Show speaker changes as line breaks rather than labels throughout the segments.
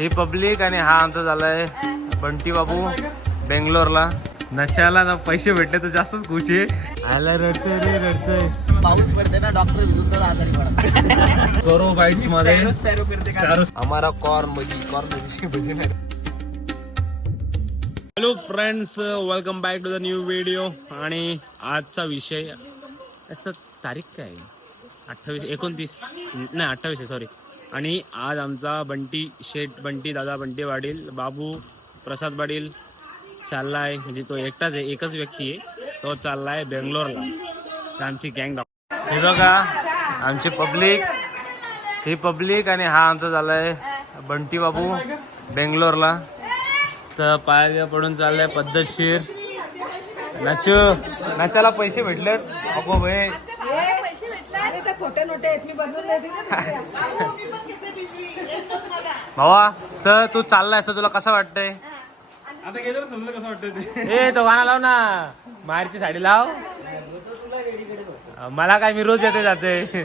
ही public आणि हा आमचा झालाय बंटी बाबू बेंगलोरला. नच्याला ना पैसे भेटले तर जास्तच खुश आहे. आला रडतोय रे रडतोय.
पाऊस पडते ना डॉक्टर भिजून आजारी पडत
सोरो
बाईट्समध्ये.
हमारा कॉर्न मजी कॉर्न भजी नाही. Hello friends welcome back to the new video आणि आजचा विषय याचा तारीख काय? अठ्ठावीस एकोणतीस नाही अठ्ठावीस आहे सॉरी आणि आज आमचा बंटी शेठ बंटी दादा बंटी वाडील बाबू प्रसाद वाडील चालला आहे म्हणजे तो एकटाच आहे एकच व्यक्ती आहे. तो चालला आहे बेंगलोरला. तर आमची गँग हे बघा आमची पब्लिक. ही पब्लिक आणि हा आमचा आहे बंटी बाबू बेंगलोरला. तर पाया पडून चाललाय पद्धतशीर. नाचू. नाचाला पैसे भेटलेत. अगो भाई
खोटे नोटे आहेत मी बदलून देते ना
भावा तर तू चाललाय तर तुला कसं वाटतंय? ए तो गाणं लाव ना. माहेरची साडी लाव. मला काय मी रोज येते जाते.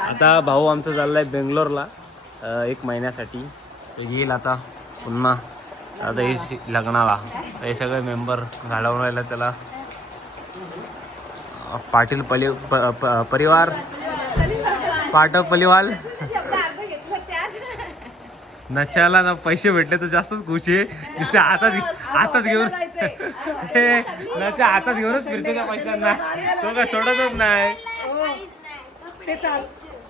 आता भाऊ आमचा चाललाय बेंगलोरला. एक महिन्यासाठी. येईल आता पुन्हा. आता हे लग्नाला. हे सगळे मेंबर घालवून राहिला त्याला. पाटील पली प- प- परिवार पाटव पलिवाल. नच्याला ना पैसे भेटले तर जास्तच खुश आहे. आताच आताच घेऊन हे, नच्या हातात घेऊनच फिरतो त्या पैशांना. तो काय सोडतच नाही.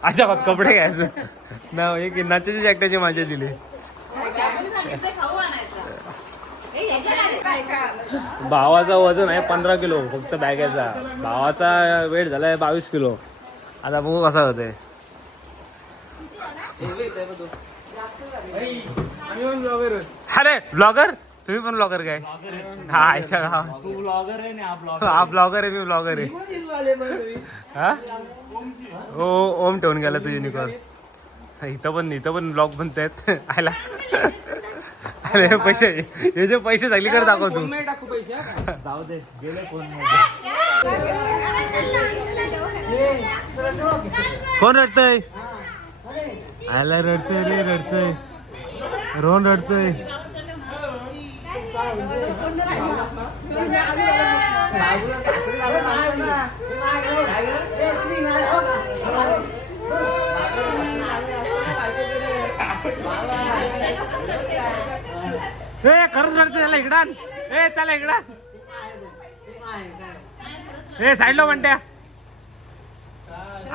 अच्छा बघ कपडे घ्यायचं. ना एक नाच्याची जॅकेटची माझ्या दिली. भावाचा वजन आहे पंधरा किलो फक्त बॅगेचा. भावाचा वेट झालाय बावीस किलो. आता बघू कसा होतंय. अरे ब्लॉगर तुम्ही पण ब्लॉगर काय? हा ऐका का हा ब्लॉगर आहे मी ब्लॉगर आहे. हा? ओ ओम ठेवून गेला तुझी निकॉल इथं पण इथं पण ब्लॉग बनतायत. आयला. अरे पैसे हे जे पैसे सगळीकडे दाखव तू. जाऊ दे गेले फोन कोण रडतय? आयला रडतोय रे रडतोय. रोहन रडतोय. ए खरंच रडते त्याला इकडान ए त्याला इकडान ए साईडला म्हणत्या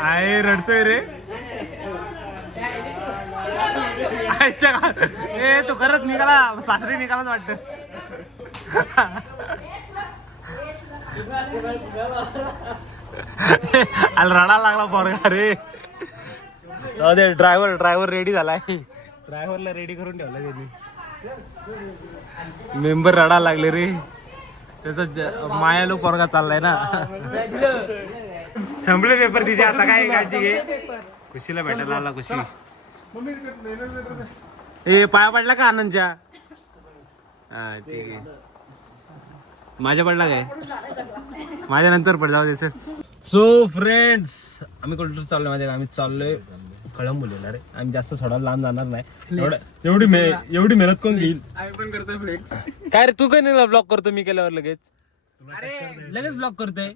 आहे रडतोय रे. आईच्या ए तू खरंच निघाला. सासरी निघालाच वाटत. आला रडा लागला पोरगा रे. जाऊ दे ड्रायव्हर ड्रायव्हर रेडी झालाय. ड्रायव्हरला रेडी करून ठेवला त्यांनी. मेंबर रडा लागले रे. त्याचा ज- मायालो पोरगा चाललाय ना. संपले पेपर तिचे आता काय काळजी घे. खुशीला भेटायला आला खुशी. ए पाया पडला का आनंदच्या? हा ठीक आहे. माझ्या पडला काय? माझ्या नंतर पड जाऊ द्यायचं सो फ्रेंड्स आम्ही कुठं चाललोय माझ्या आम्ही चाललोय कळंबोलीला रे आम्ही जास्त सोडायला लांब जाणार नाही. एवढं- एवढी मे एवढी मेहनत कोण घेईल?
आम्ही पण करतोय फ्लेक्स
काय रे तू काय नाही ब्लॉक करतो? मी केल्यावर लगेच. लगेच ब्लॉक करतोय.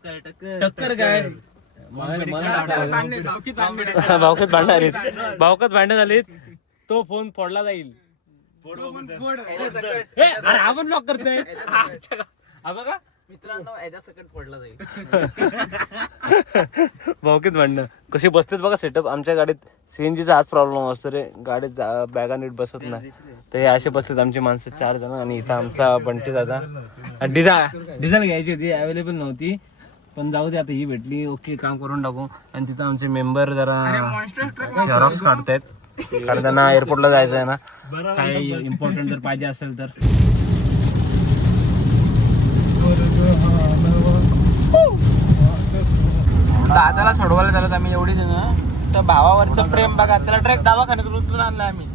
टक्कर काय? भावकत भांडण आलीत भावकत भांडण झालीत. तो फोन फोडला जाईल. अरे आपण ब्लॉक करतोय. हा बघा.
मित्रांनो याच्या सकट फोडला जाईल
भावकीत भांडणं कशी बसतात बघा सेटअप आमच्या गाडीत सीएनजीचा हाच प्रॉब्लेम असतो रे. गाडीत जा- बॅगा नीट बसत नाही. तर हे असे बसतात आमची माणसं चार जण आणि इथं आमचा बंटी दादा. डिझेल डिझेल घ्यायची होती. अवेलेबल नव्हती. पण जाऊ दे आता ही भेटली. ओके काम करून टाकू. आणि तिथं आमचे मेंबर जरा झेरॉक्स काढतायत. कारण त्यांना एअरपोर्टला जायचं आहे ना. काही इम्पॉर्टंट जर पाहिजे असेल तर.
दादाला सोडवायला झालं आम्ही एवढी जण. तर भावावरचं प्रेम बघा त्याला ट्रॅक दवाखान्यात उचलून आणला आम्ही.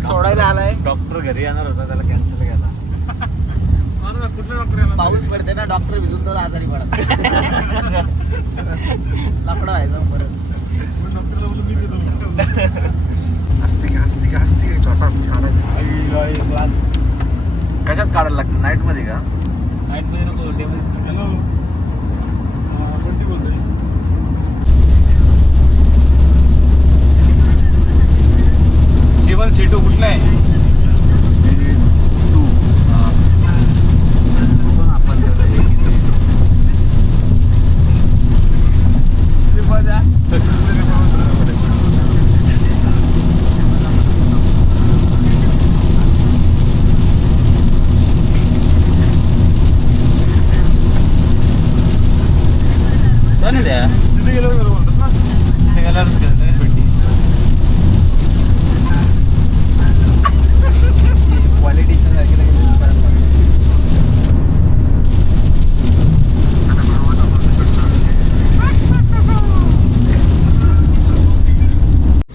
सोडायला आलाय.
डॉक्टर घरी येणार होता त्याला कॅन्सल केला
पाऊस पडते ना डॉक्टर भिजून तर आजारी पडत. लफडा व्हायचा परत.
कशात काढायला लागतं? नाईटमध्ये का?
नाईटमध्ये नको टेबल शिवन सीटू कुठला आहे?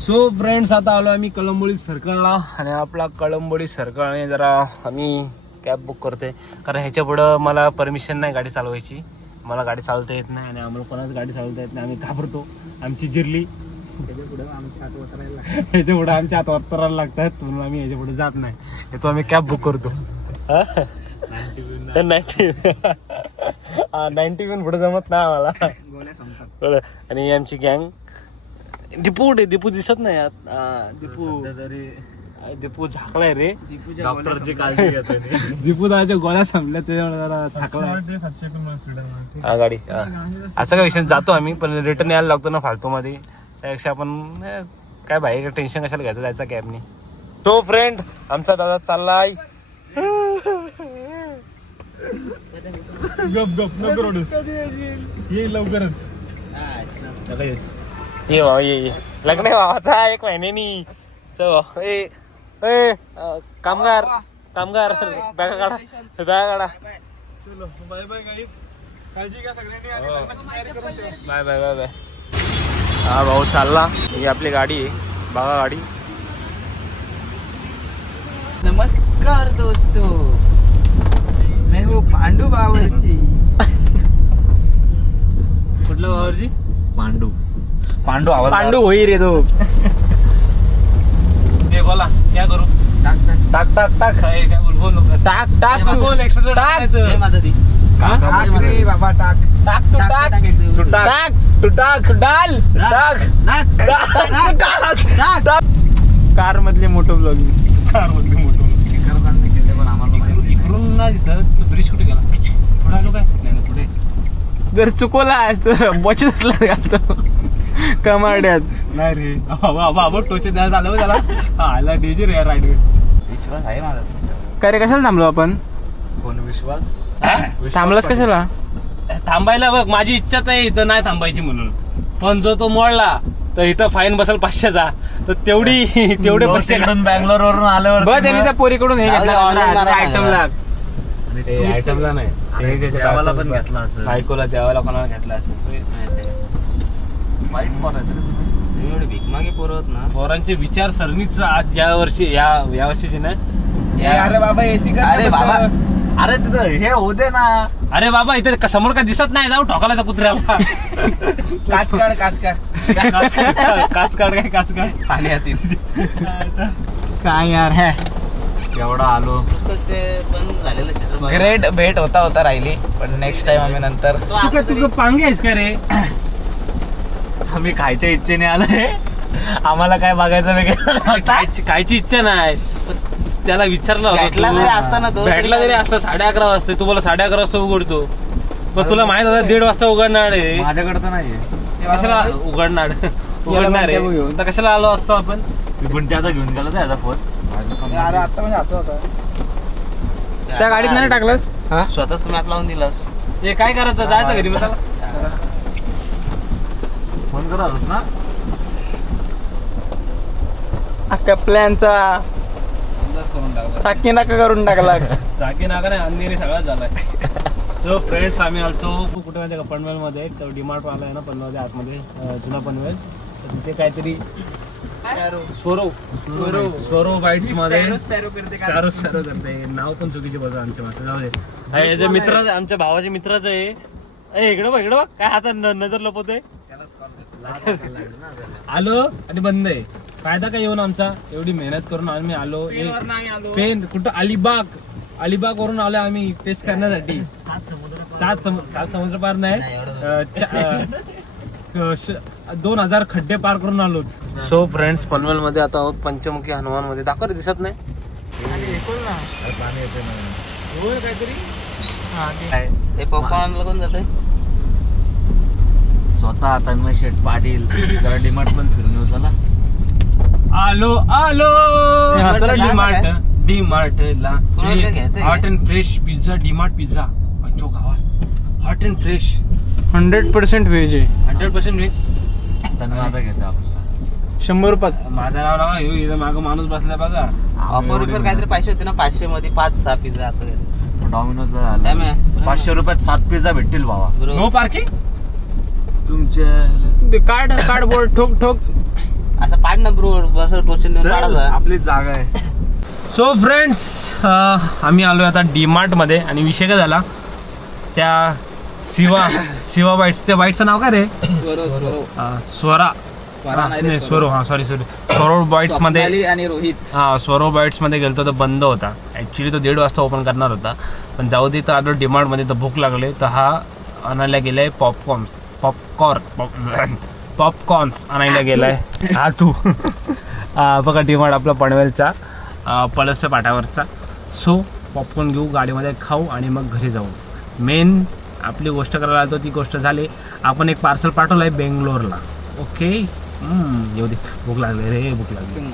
सो फ्रेंड्स आता आलो आम्ही कळंबोळी सर्कलला आणि आपला कळंबोळी सर्कलने जरा आम्ही कॅब बुक करतोय. कारण ह्याच्या पुढं मला परमिशन नाही गाडी चालवायची. मला गाडी चालवता येत नाही आणि आम्हाला कोणाच गाडी चालवता येत नाही. आम्ही घाबरतो. आमची जिरली ह्याच्या पुढे आमच्या हात वापरायला लागतात. म्हणून आम्ही ह्याच्या पुढे जात नाही. येतो आम्ही कॅब बुक करतो. नाईन्टी नाईन्टी पण पुढे जमत नाही आम्हाला. आणि ही आमची गँग दीपू कुठे? दीपू दिसत नाही आत. आ, दीपू. आ, दीपू झाकलाय रे.
डॉक्टरची काळजी
दीपू दाच्या गोळ्या संपल्या त्याच्यामुळे जरा थाकलाय हा गाडी. हा. असा काय विषय जातो आम्ही पण रिटर्न यायला लागतो ना फालतू मध्ये त्यापेक्षा आपण काय बाहेर टेन्शन कशाला घ्यायचं? जायचं कॅबनी तो फ्रेंड आमचा दादा चाललाय.
गप गप नको रोडस. ये लवकरच.
ये भाऊ ये ये. लग्न आहे भावाचा एक महिन्यानी चल भाऊ ए ए कामगार कामगार बॅगा काढा. बॅगा काढा.
चलो बाय बाय काळजी घ्या सगळ्यांनी.
Bye bye bye bye. हा भाऊ चालला. ही आपली गाडी आहे. बघा गाडी.
नमस्कार दोस्तो. मैं हूँ पांडू बावर्ची.
कुठलं भाऊजी
पांडू. पांडू आवाज
पांडू होई रे तो.
ते बोला क्या करू?
टाक टाक
टाक टाक टाक. काय काय बोल.
टाक टाक.
बोल एक्सप्रेस
टाक.
टाक
दी? टाक रे बाबा टाक. टाक तू टाक
तू टाक. तू टाक. डाल. टाक.
टाक कार मधले मोठो ब्लॉगिंग
कार मधले मोठं
केले पण आम्हाला माहिती
इकडून नाही. दिसत तो ब्रिज कुठे गेला? पुढे आलो काय? नाही नाही, पुढे.
जर चुकवला आहेस तर बचतला घालतो कमाड्यात.
नाही रे. बाबा टोचे द्यायला झालं त्याला. हा आला डेजर या राईड
विश्वास आहे माझा काय रे कशाला थांबलो आपण?
कोण विश्वास?
थांबलास कशाला?
थांबायला बघ माझी इच्छाच आहे इथं नाही थांबायची म्हणून. पण जो तो मोडला तर इथं फाईन बसेल पाचशेचा तर तेवढी तेवढे पैसे
बँगलोर वरून आल्यावर
बघ त्यांनी त्या पोरीकडून हे घेतला आयटमला
आयटमला नाही
पण घेतला असेल.
बायकोला देवाला कोणाला घेतला असेल?
वाईट रे. तुम्ही.
भिकमागे पोरत ना.
पोरांचे विचार सरणीच आज या वर्षी या या वर्षीची ना.
अरे बाबा एसी अरे बाबा.
अरे तिथं हे होते ना.
अरे बाबा इथे क- समोर काय दिसत नाही जाऊ ठोकाला त्या कुत्र्याला.
काच काढ काच काढ
काच काढ काच काढ काय काच काढ
हाती काय यार है.
केवढा आलो.
ग्रेट भेट होता होता राहिली पण नेक्स्ट टाइम आम्ही नंतर
तू काय तू पांगे आहेस का रे?
आम्ही खायच्या इच्छेने आलोय. आम्हाला काय बघायचं वेगळं
खायची खायची इच्छा नाही. त्याला विचारलं होतं
भेटला
तू.
जरी असता ना तो,
भेटला
तरी
जरी असता साडे अकरा वाजता तू बोला साडे अकरा वाजता उघडतो. पण तुला माहीत होता दीड वाजता उघडणार आहे.
माझ्याकडे तर नाहीये.
कशाला उघडणार? उघडणार आहे.
घेऊन.
तर कशाला आलो असतो आपण?
मी पण ते आता घेऊन गेलो त्याचा फोन.
आता म्हणजे आता होता. त्या गाडीत नाही टाकलंस? हा?
स्वतःच तुम्ही लावून दिलास.
हे काय करायचं जायचं घरी मग त्याला
फोन करा ना
अख्ख्या प्लॅनचा
अंदाज करून टाकला.
साकी नाका करून टाकला.
जागी नाका नाही अंधेरी सगळाच झालाय. तो फ्रेंड्स आम्ही आलतो कुठे माहिती का? पनवेल मध्ये तो डीमार्ट वाला आहे ना पनवेलच्या आतमध्ये अं, जुना पनवेल. तर तिथे काहीतरी स्वरो स्वरो बाईट्समध्ये?
स्पॅरो
स्पॅरो करते नाव पण चुकीचे बघा आमच्या माणसं. जाऊ दे. अरे, याचे मित्रच आहे, आमच्या भावाचे मित्रच आहे. ए, इकडं बघ इकडं बघ. काय हातात न- नजर लपवतोय. आलो आणि बंद आहे. फायदा काय येऊन आमचा? एवढी मेहनत करून आम्ही आलो. पेन कुठं? अलिबाग. अलिबाग वरून आलो आम्ही टेस्ट करण्यासाठी. सात समुद्र सात समुद्र पार नाही. दोन हजार खड्डे पार करून आलो. सो फ्रेंड्स पनवेल मध्ये आता आहोत. पंचमुखी हनुमानमध्ये दाखव रे, दिसत नाही.
आणि हे कोण ना? होय काहीतरी? हा, ते-
काय
हे पॉपकॉर्न कोण जाते
स्वतः तन्मय शेठ पाटील जरा डिमार्ट पण फिरून येऊ चला.
आलो आलो!
हा, चला,
डी मार्ट डी मार्ट ला? Hot and fresh pizza D Mart pizza पंचो गावात hot and fresh
hundred percent veg आहे.
Hundred percent veg.
तन्मय आता घ्यायचा आपल्याला.
शंभर रुपयात.
माझं नाव लावा ह्यो इथं मागं माणूस बसला बघा.
ऑफर बिफर काहीतरी पैसे होते ना पाचशे मध्ये पाच सहा पिझ्झा असं काहीतरी.
डॉमिनोज? पाचशे रुपयात सात पिझ्झा भेटतील भावा.
बरोबर.
नो पार्किंग
तुमच्या
कार्ड कार्डबोर्ड ठोक ठोक. असं पाड ना ब्रो असं टोचन पाडायचं
आपली जागा आहे.
सो फ्रेंड्स आम्ही आलो आता डी मध्ये आणि विषय काय झाला? त्या शिवा शिवा बाईट्स त्या बाईटचं नाव काय रे? स्वरा
स्वरा. नाही रे,
नाही
स्वरो.
हा सॉरी सॉरी स्वरो बाईट्समध्ये
स्वप्नाली आणि रोहित.
हा स्वरो बाईट्समध्ये गेलतो तो बंद होता. ऍक्च्युली तो दीड वाजता ओपन करणार होता. पण जाऊ दे तर आलो डिमांडमध्ये तर भूक लागले. तर हा आणायला गेलाय पॉपकॉर्न्स पॉपकॉर्न पॉपकॉर्न्स आणायला गेलाय. हा तू. बघा डिमांड आपला पनवेलचा. अं, पळसपे पाटावरचा. सो पॉपकॉर्न घेऊ गाडीमध्ये खाऊ आणि मग घरी जाऊ. मेन आपली गोष्ट करायला आलो ती गोष्ट झाली. आपण एक पार्सल पाठवलं आहे बेंगलोरला. ओके हम्म, येऊ दे. भूक लागली रे भूक लागली.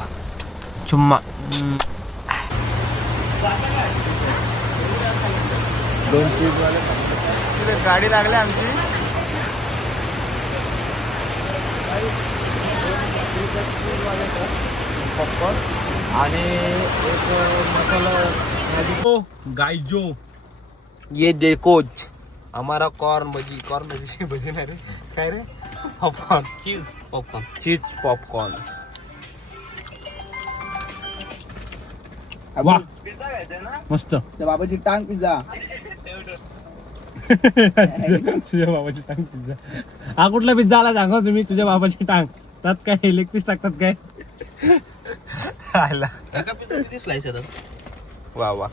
चुम्मा. हम्म.
गाडी लागली आमची. आणि एक मसाला
गायजो
ये देखोच
हमारा कॉर्न भजी. कॉर्न भजी भजी नाही रे. काय रे? Popcorn cheese
popcorn
cheese popcorn वा मस्त.
बाबाची टांग पिझ्झा.
तुझ्या बाबाची टांग पिझ्झा. हा कुठला पिझ्झा आला सांगा तुम्ही? तुझ्या बाबाची टांग. त्यात काय लेग पीस टाकतात काय? आला
एका पिझ्झा किती स्लाइस येतात?
वा वा.